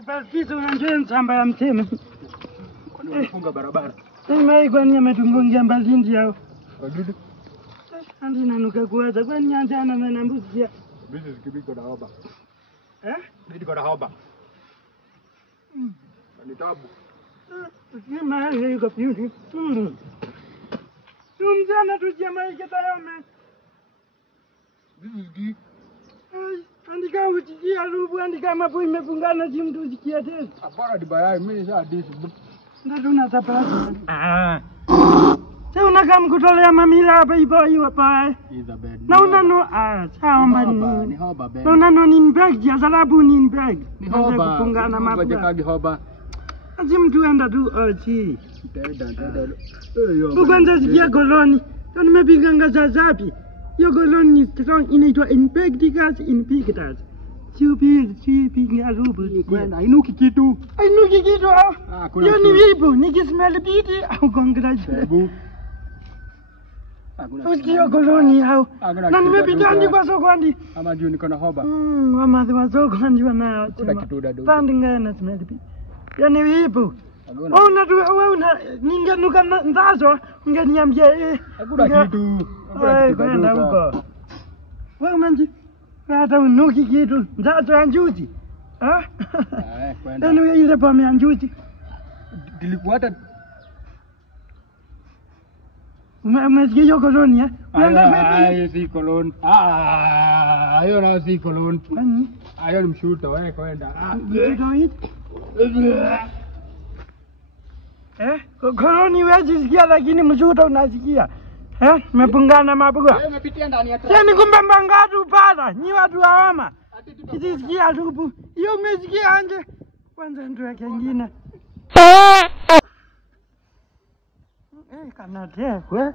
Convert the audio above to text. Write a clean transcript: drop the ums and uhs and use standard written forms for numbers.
Ubatizo unajua samba ya mtemi. Kwani unafunga barabara? Mai kwani ametungongia mbazindi yao. Wadudu. Andi nanuka kuwaza kwani anjana na mbuzi ya. Bizi zikibiko na hoba. Bizi kwa na hoba. Ni tabu. Ni mahali yuko piuni. Tumjana tujamai kitayome. Bizi ziki. Andika uchikia lubu andika mapu imefungana si mtu usikia tena. Apara di bayai mimi saa disi. Ndio tunatapata. Sasa unaka mkutolea mamila hapa hiyo hapa. Na unano saomba ni hoba ben. Na unano ni bag ya salabu ni bag. Ni hoba. Kufungana mapu. Ngoja kagi hoba. Azi mtu enda tu ochi. Yo. Kwanza sikia koloni. Ndio nimepiga ngaza zapi. Yo koloni ni strong inaitwa Impecticus impictus. Chupi ngarubu. Kwenda inuki kitu. Inuki kitu. Yo ni vipo nikismell biti au congratulate. Usikia koloni hao. Na nimepita ndi kwa soko andi. Ama juu niko na hoba. Mama wa soko andi wana. Kuna kitu dadu. Pandi ngana smell biti. Yo ni vipo. Una ningenuka ndazo ungeniambia hakuna kitu. Kwenda huko. Wewe manji hata unuki kitu ndazo ya njuzi. Kwenda. Ndio ile pame ya njuzi. Dilikuwa hata umesikia hiyo koloni Ayo si koloni. Ayo na si koloni. Ayo ni mshuta wewe kwenda. Koloni wewe sikia lakini mshuta unasikia. Mepungana mabugwa. Wewe umepitia ndani ya treni. Yani kumbe mbangatu pala, nyi watu hawama. Kisikia tupu. Hiyo umesikia anje. Kwanza ndio yake nyingine. Kana tekwe.